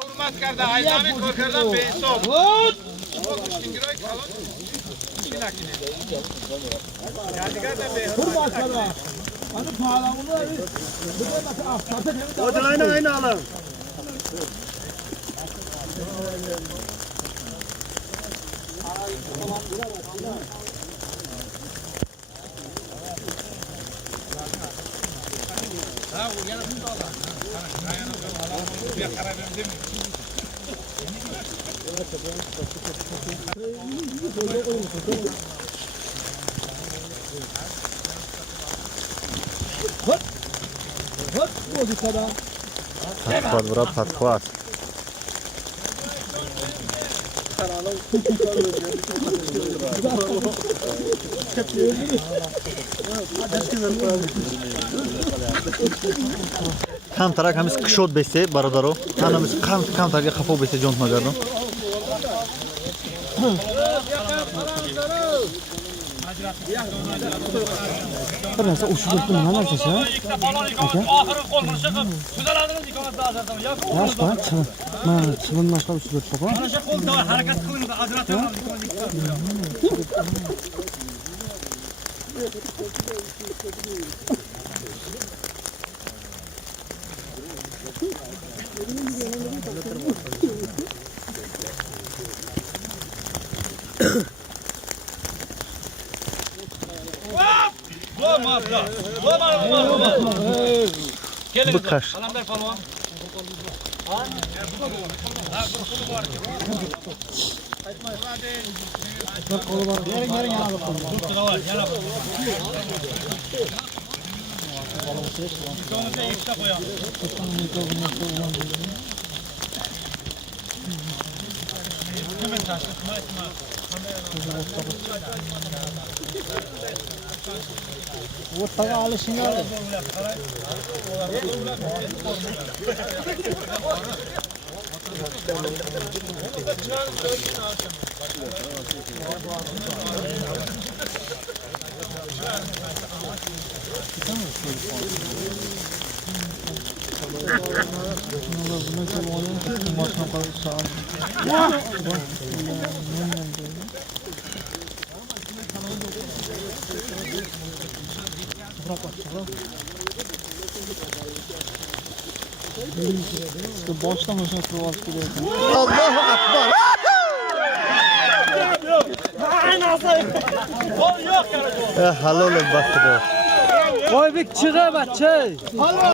Hurmat karda, ayzami korkardan behisob. Shingiroi kalon. Shinakine. Yadigardan behisob. Hurmat karda. Hani pahalamını bir de nasıl afsatı ne? Odan aynı alın. Ha, o yana bunu da al. Ayağına alalım. Bir karar verdim. Hop, bu dikada. Patquat bura patquat. Kam tarak hamiz kishod bese barodaro. Hanamiz kam targa khafo bese jont magardom. Bir narsa ushulibdi, nima narsasi? Oxiri qo'lqilishi qilib, suzaladingiz ikomatda azardan. Yosh bak, mana chivinmashlar ushulib qo'ygan. Mana shu qo'lda harakat qilingda ajratamiz ikomatda. Bıkaş. Alamlar palvan. Yerin yana bak. İkomatda ekta qo'yamiz. Hemen taşla, O'rtaga olishinglar. Boshdan o'shani turib olish kerak. Allahu akbar. Halol baxtiyor. Oybek chiqa bachcha.